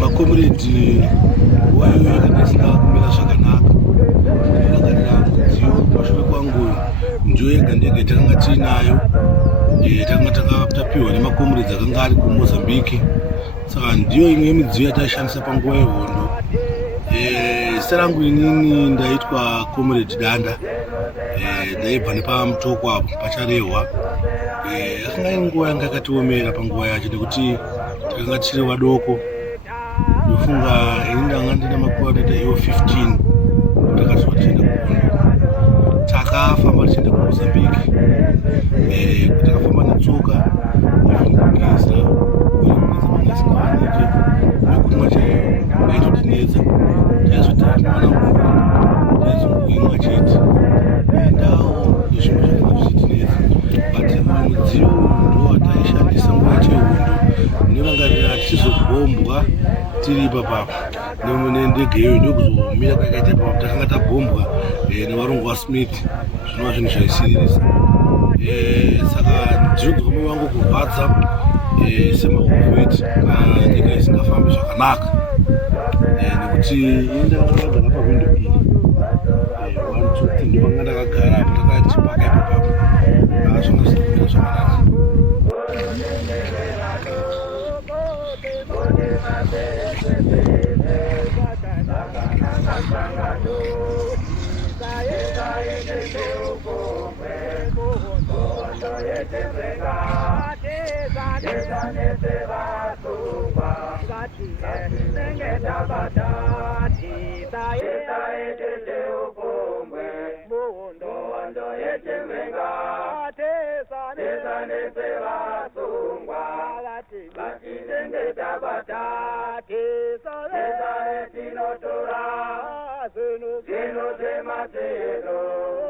makomredi wayo yakanasina kumira zvakanaka yakanira mudziyo kumashure kwangu ndiyo yega ndege takanga tiinayo takanga tapiwa nemakomredi akanga ari kuMozambique saka ndiyo imwe yemidziyo yataishandisa panguva yehondo. Zita rangu inini ndaitwa comrade Danda, ndaibva nepamutoko apo pacharehwa. Akanga iri nguva yanga yakatiomera panguva yacho nekuti takanga tichiri vadoko. Ndofunga ini ndanga ndina makore anoita iwo 15 takazova tichienda kuHondo. Takafamba tichienda kuMozambique, takafamba netsoka ivhundukisa mangasingavanike nekumwa chaiyo aitotinedza taizotana mvura taizongoimwa chete ndawo nezvimwe zvakanga zvichitinedza but mudziyo ndo wataishandisa nguva yacho yehondo nevangarira tichizobhombwa tiri ipapapa nendege iyoyo ndokuzomira kwakaita ipapa takanga tabhombwa nevarungu vaSmith zvinova zvinhu zvaisiririsa. Saka ndinodzoka moyo wangu kurwadza semakovheti nyika isingafambi zvakanaka nekuti indakagara pahwindo iyi 1 2 3 ndopanga ndakagara apo takati paka ipapapa zvanga zvisina kumira zvakanaka. Zeno